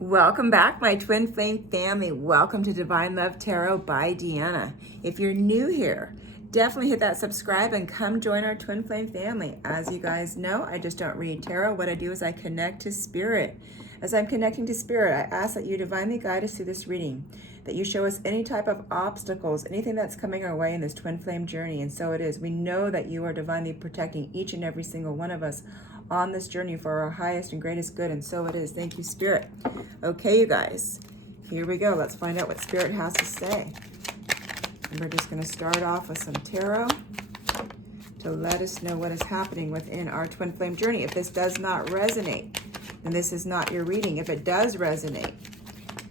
Welcome back, my twin flame family. Welcome to Divine Love Tarot by Deanna. If you're new here, definitely hit that subscribe and come join our twin flame family. As you guys know, I just don't read tarot. What I do is I connect to spirit. As I'm connecting to spirit, I ask that you divinely guide us through this reading, that you show us any type of obstacles, anything that's coming our way in this twin flame journey. And so it is. We know that you are divinely protecting each and every single one of us on this journey for our highest and greatest good. And so it is. Thank you, Spirit. Okay, you guys, here we go. Let's find out what Spirit has to say. And we're just going to start off with some tarot to let us know what is happening within our twin flame journey. If this does not resonate, then this is not your reading. If it does resonate,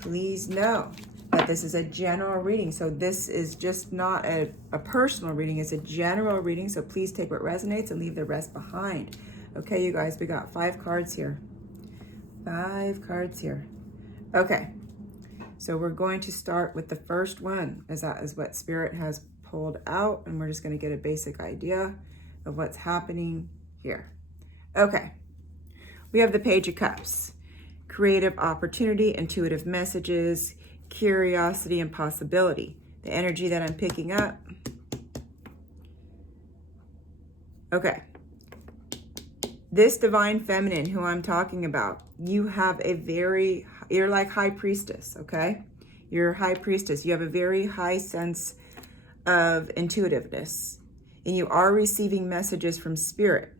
please know that this is a general reading. So this is just not a personal reading. It's a general reading. So please take what resonates and leave the rest behind. Okay, you guys, we got 5 cards here. 5 cards here. Okay, so we're going to start with the first one, as that is what Spirit has pulled out, and we're just going to get a basic idea of what's happening here. Okay, we have the Page of Cups. Creative opportunity, intuitive messages, curiosity, and possibility. The energy that I'm picking up. Okay. This divine feminine who I'm talking about, you have you're like high priestess, okay? You're high priestess. You have a very high sense of intuitiveness, and you are receiving messages from Spirit.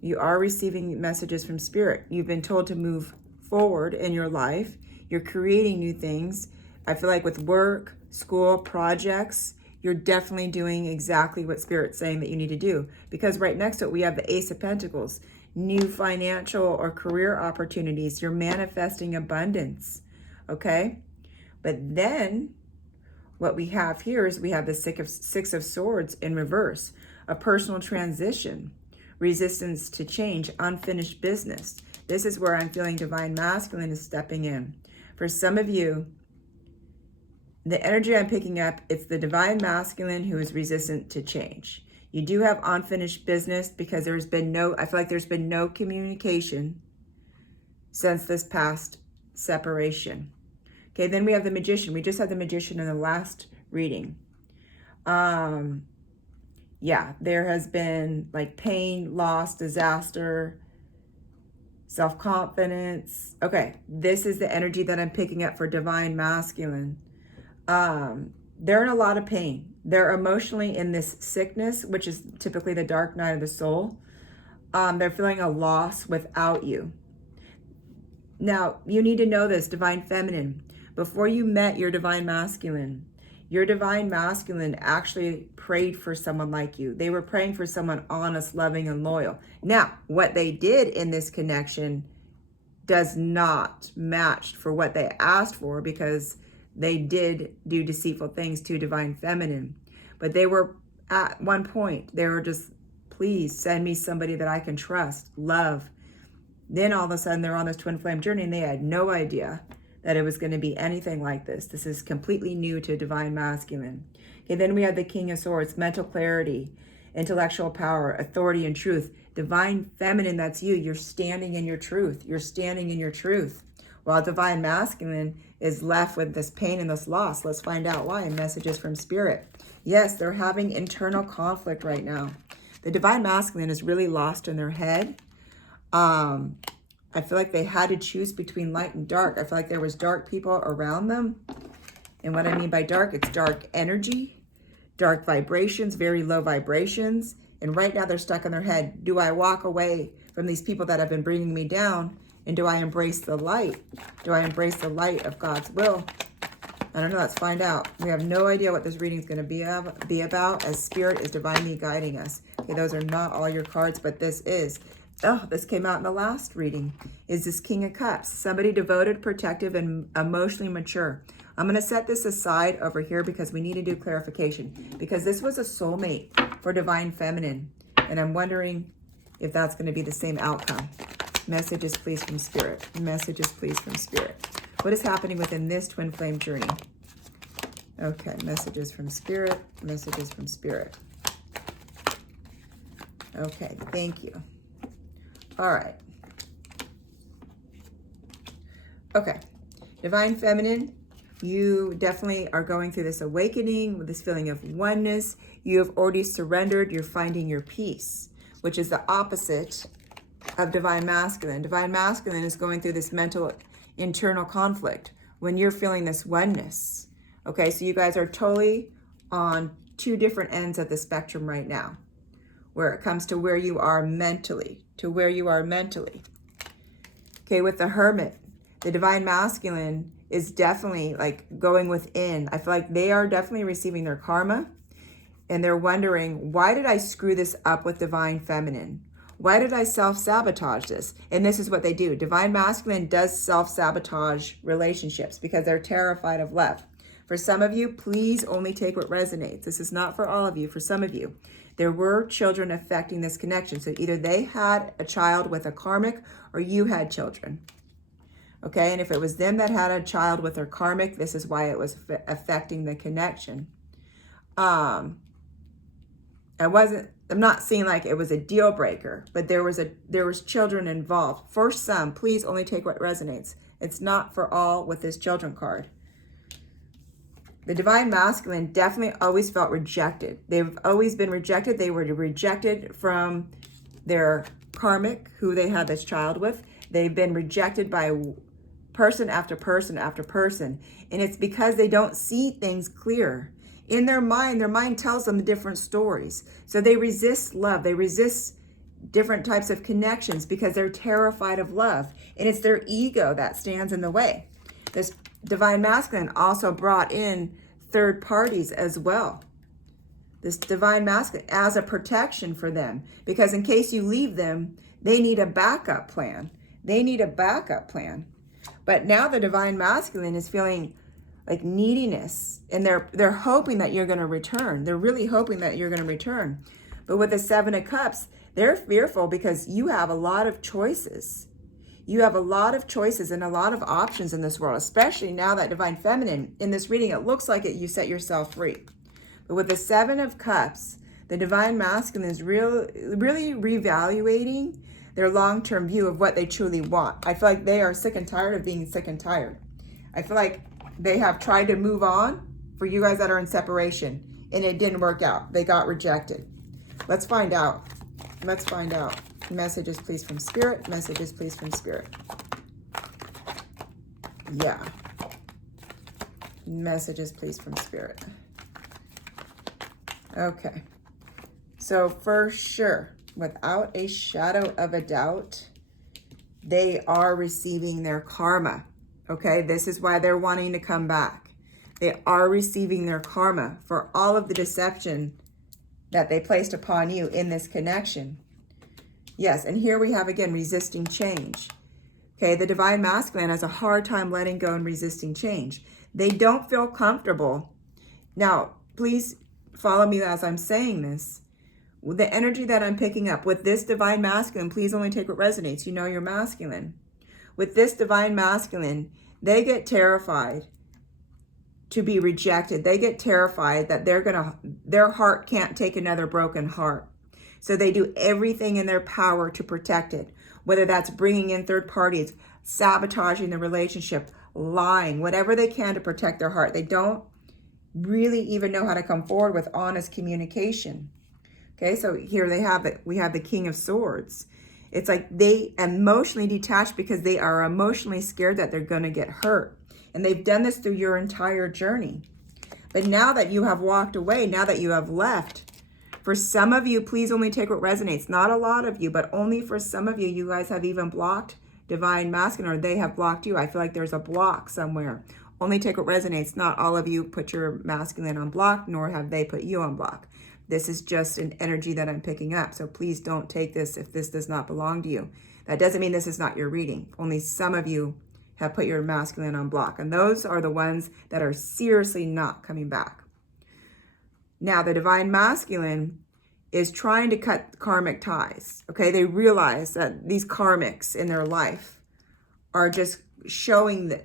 You are receiving messages from Spirit. You've been told to move forward in your life. You're creating new things. I feel like with work, school, projects, you're definitely doing exactly what Spirit's saying that you need to do. Because right next to it, we have the Ace of Pentacles, new financial or career opportunities. You're manifesting abundance, okay? But then what we have here is we have the Six of Swords in reverse, a personal transition, resistance to change, unfinished business. This is where I'm feeling Divine Masculine is stepping in. For some of you, the energy I'm picking up, it's the Divine Masculine who is resistant to change. You do have unfinished business because I feel like there's been no communication since this past separation. Okay, then we have the Magician. We just had the Magician in the last reading. Yeah, there has been like pain, loss, disaster, self-confidence. Okay, this is the energy that I'm picking up for Divine Masculine. They're in a lot of pain. They're emotionally in this sickness, which is typically the dark night of the soul. They're feeling a loss without you. Now, you need to know this, Divine Feminine. Before you met your Divine Masculine actually prayed for someone like you. They were praying for someone honest, loving, and loyal. Now, what they did in this connection does not match for what they asked for, because they did do deceitful things to Divine Feminine. But they were, at one point, they were just, please send me somebody that I can trust, love. Then all of a sudden they're on this twin flame journey and they had no idea that it was going to be anything like this. This is completely new to Divine Masculine. Okay, then we have the King of Swords, mental clarity, intellectual power, authority, and truth. Divine Feminine, that's you. You're standing in your truth. You're standing in your truth. While Divine Masculine is left with this pain and this loss. Let's find out why. Messages from Spirit. Yes, they're having internal conflict right now. The Divine Masculine is really lost in their head. I feel like they had to choose between light and dark. I feel like there was dark people around them. And what I mean by dark, it's dark energy, dark vibrations, very low vibrations. And right now they're stuck in their head. Do I walk away from these people that have been bringing me down? And do I embrace the light? Do I embrace the light of God's will? I don't know. Let's find out. We have no idea what this reading is going to be about, as Spirit is divinely guiding us. Okay, those are not all your cards, but this is. Oh, this came out in the last reading. Is this King of Cups. Somebody devoted, protective, and emotionally mature. I'm going to set this aside over here because we need to do clarification. Because this was a soulmate for Divine Feminine. And I'm wondering if that's going to be the same outcome. Messages, please, from Spirit. Messages, please, from Spirit. What is happening within this twin flame journey? Okay, messages from Spirit. Messages from Spirit. Okay, thank you. All right. Okay. Divine Feminine, you definitely are going through this awakening with this feeling of oneness. You have already surrendered. You're finding your peace, which is the opposite of Divine Masculine. Divine Masculine is going through this mental internal conflict when you're feeling this oneness. Okay, so you guys are totally on two different ends of the spectrum right now, where it comes to where you are mentally, Okay, with the Hermit, the Divine Masculine is definitely like going within. I feel like they are definitely receiving their karma, and they're wondering, why did I screw this up with Divine Feminine? Why did I self-sabotage this? And this is what they do. Divine Masculine does self-sabotage relationships because they're terrified of love. For some of you, please only take what resonates. This is not for all of you. For some of you, there were children affecting this connection. So either they had a child with a karmic or you had children. Okay, and if it was them that had a child with their karmic, this is why it was affecting the connection. I'm not seeing like it was a deal breaker, but there was children involved. For some, please only take what resonates. It's not for all with this children card. The Divine Masculine definitely always felt rejected. They've always been rejected. They were rejected from their karmic, who they had this child with. They've been rejected by person after person after person. And it's because they don't see things clear. In their mind tells them different stories. So they resist love. They resist different types of connections because they're terrified of love. And it's their ego that stands in the way. This Divine Masculine also brought in third parties as well. This Divine Masculine as a protection for them. Because in case you leave them, they need a backup plan. But now the Divine Masculine is feeling like neediness, and they're hoping that you're going to return. They're really hoping that you're going to return. But with the Seven of Cups, they're fearful because you have a lot of choices. You have a lot of choices and a lot of options in this world, especially now that Divine Feminine, in this reading, it looks like you set yourself free. But with the Seven of Cups, the Divine Masculine is really reevaluating their long-term view of what they truly want. I feel like they are sick and tired of being sick and tired. I feel like they have tried to move on for you guys that are in separation, and it didn't work out. They got rejected. Let's find out. Messages, please, from Spirit. Messages, please, from Spirit. Yeah. Messages, please, from Spirit. Okay. So for sure, without a shadow of a doubt, they are receiving their karma. Okay, this is why they're wanting to come back. They are receiving their karma for all of the deception that they placed upon you in this connection. Yes, and here we have again resisting change. Okay, the Divine Masculine has a hard time letting go and resisting change. They don't feel comfortable. Now, please follow me as I'm saying this. With the energy that I'm picking up, with this Divine Masculine, please only take what resonates. You know you're masculine. With this Divine Masculine, they get terrified to be rejected. They get terrified that their heart can't take another broken heart. So they do everything in their power to protect it, whether that's bringing in third parties, sabotaging the relationship, lying, whatever they can to protect their heart. They don't really even know how to come forward with honest communication. Okay, so here they have it. We have the King of Swords. It's like they emotionally detached because they are emotionally scared that they're going to get hurt. And they've done this through your entire journey. But now that you have walked away, now that you have left, for some of you, please only take what resonates. Not a lot of you, but only for some of you, you guys have even blocked Divine Masculine, or they have blocked you. I feel like there's a block somewhere. Only take what resonates. Not all of you put your masculine on block, nor have they put you on block. This is just an energy that I'm picking up. So please don't take this if this does not belong to you. That doesn't mean this is not your reading. Only some of you have put your masculine on block. And those are the ones that are seriously not coming back. Now, the Divine Masculine is trying to cut karmic ties. Okay, they realize that these karmics in their life are just showing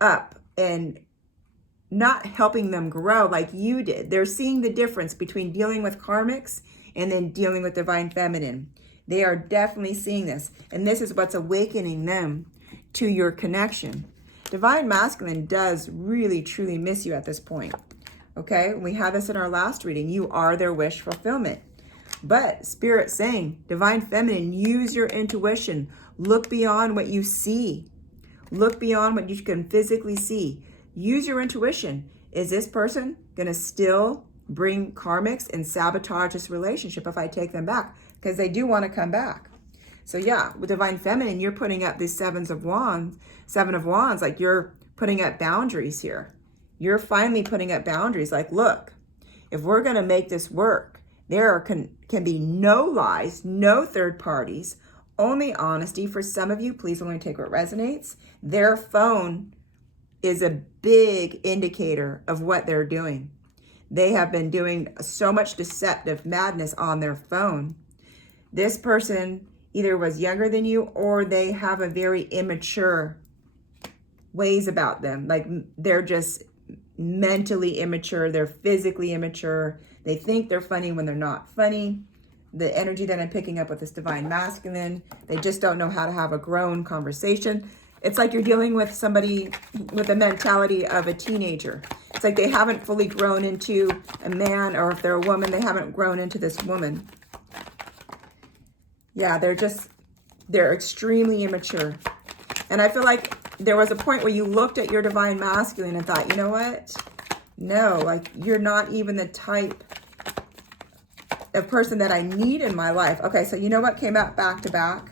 up and not helping them grow like you did. They're seeing the difference between dealing with karmics and then dealing with Divine Feminine. They are definitely seeing this. And this is what's awakening them to your connection. Divine Masculine does really, truly miss you at this point. Okay, we had this in our last reading. You are their wish fulfillment. But Spirit saying, Divine Feminine, use your intuition. Look beyond what you see. Look beyond what you can physically see. Use your intuition. Is this person going to still bring karmics and sabotage this relationship if I take them back? Because they do want to come back. So yeah, with Divine Feminine, you're putting up these Seven of Wands, like you're putting up boundaries here. You're finally putting up boundaries. Like, look, if we're going to make this work, there can be no lies, no third parties, only honesty. For some of you, please only take what resonates. Their phone is a big indicator of what they're doing. They have been doing so much deceptive madness on their phone. This person either was younger than you or they have a very immature ways about them. Like they're just mentally immature. They're physically immature. They think they're funny when they're not funny. The energy that I'm picking up with this Divine Masculine, they just don't know how to have a grown conversation. It's like you're dealing with somebody with the mentality of a teenager. It's like they haven't fully grown into a man, or if they're a woman, they haven't grown into this woman. Yeah, they're extremely immature. And I feel like there was a point where you looked at your Divine Masculine and thought, you know what? No, like you're not even the type of person that I need in my life. Okay, so you know what came out back to back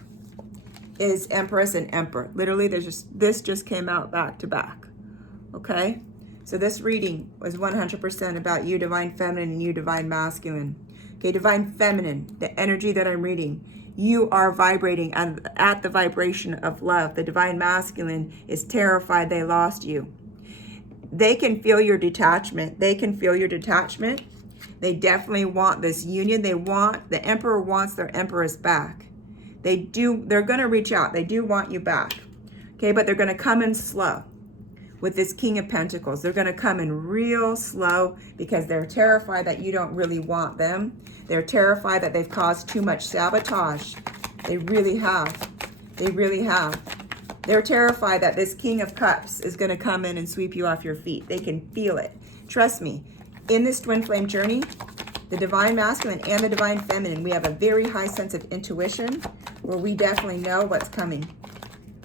is Empress and Emperor. Literally, this just came out back to back. Okay, so this reading was 100% about you, Divine Feminine, and you, Divine Masculine. Okay, Divine Feminine, the energy that I'm reading, you are vibrating at the vibration of love. The Divine Masculine is terrified they lost you. They can feel your detachment. They can feel your detachment. They definitely want this union. The Emperor wants their Empress back. They're going to reach out. They do want you back. Okay, but they're going to come in slow with this King of Pentacles. They're going to come in real slow because they're terrified that you don't really want them. They're terrified that they've caused too much sabotage. They really have. They really have. They're terrified that this King of Cups is going to come in and sweep you off your feet. They can feel it. Trust me, in this twin flame journey, the Divine Masculine and the Divine Feminine, we have a very high sense of intuition where we definitely know what's coming.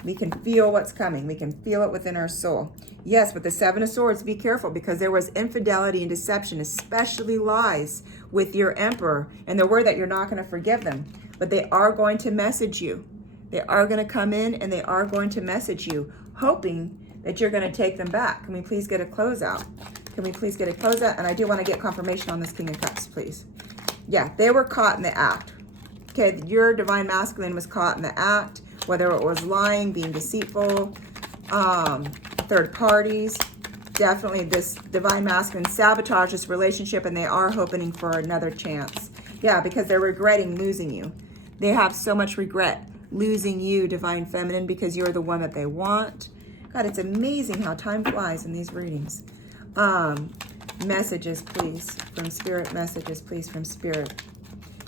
We can feel what's coming. We can feel it within our soul. Yes, with the Seven of Swords, be careful because there was infidelity and deception, especially lies with your Emperor. And they're worried that you're not going to forgive them. But they are going to message you. They are going to come in and they are going to message you, hoping that you're going to take them back. Can we please get a closeout? Can we please get a closeout? And I do want to get confirmation on this King of Cups, please. Yeah, they were caught in the act. Okay, your Divine Masculine was caught in the act, whether it was lying, being deceitful, third parties. Definitely this Divine Masculine sabotaged this relationship and they are hoping for another chance. Yeah, because they're regretting losing you. They have so much regret losing you, Divine Feminine, because you're the one that they want. God, it's amazing how time flies in these readings. Messages, please, from Spirit. Messages, please, from Spirit.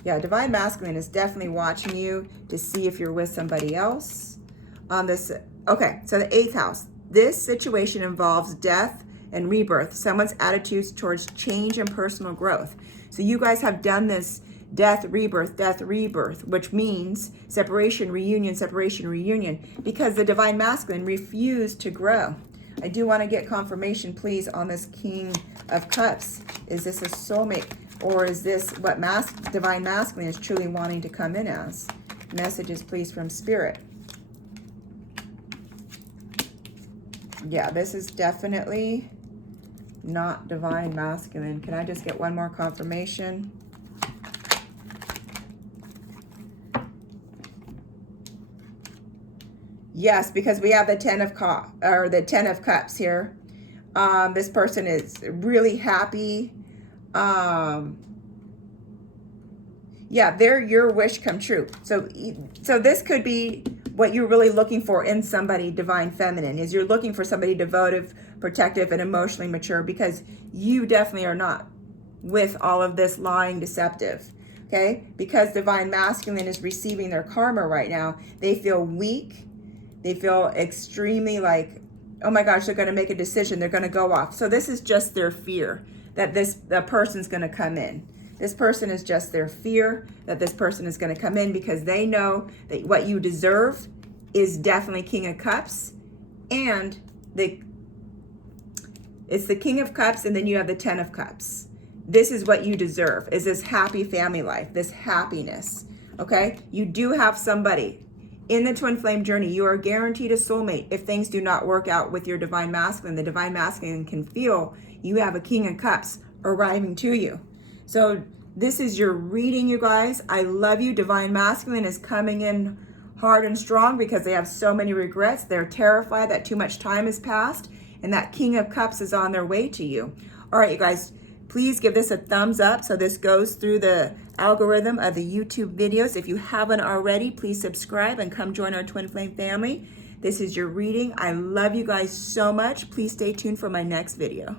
Yeah, Divine Masculine is definitely watching you to see if you're with somebody else on this. Okay, so the 8th house. This situation involves death and rebirth, someone's attitudes towards change and personal growth. So you guys have done this death, rebirth, which means separation, reunion, because the Divine Masculine refused to grow. I do want to get confirmation, please, on this King of Cups. Is this a soulmate? Or is this what Divine Masculine is truly wanting to come in as? Messages, please, from Spirit. Yeah, this is definitely not Divine Masculine. Can I just get one more confirmation? Yes, because we have the Ten of Cups here. This person is really happy. Yeah, they're your wish come true. So this could be what you're really looking for in somebody, Divine Feminine, is you're looking for somebody devotive, protective, and emotionally mature, because you definitely are not with all of this lying, deceptive. Okay, because Divine Masculine is receiving their karma right now, they feel weak. They feel extremely like oh my gosh, they're going to make a decision. They're going to go off. So this is just their fear that the person's going to come in. This person is just their fear that this person is going to come in, because they know that what you deserve is definitely King of Cups, and it's the King of Cups, and then you have the 10 of Cups. This is what you deserve, is this happy family life, this happiness, okay? You do have somebody in the twin flame journey. You are guaranteed a soulmate. If things do not work out with your divine masculine, the divine masculine can feel you have a King of Cups arriving to you. So this is your reading, you guys. I love you. Divine masculine is coming in hard and strong because they have so many regrets. They're terrified that too much time has passed, and that King of Cups is on their way to you. All right, you guys, please give this a thumbs up so this goes through the algorithm of the YouTube videos. If you haven't already, please subscribe and come join our twin flame family. This is your reading. I love you guys so much. Please stay tuned for my next video.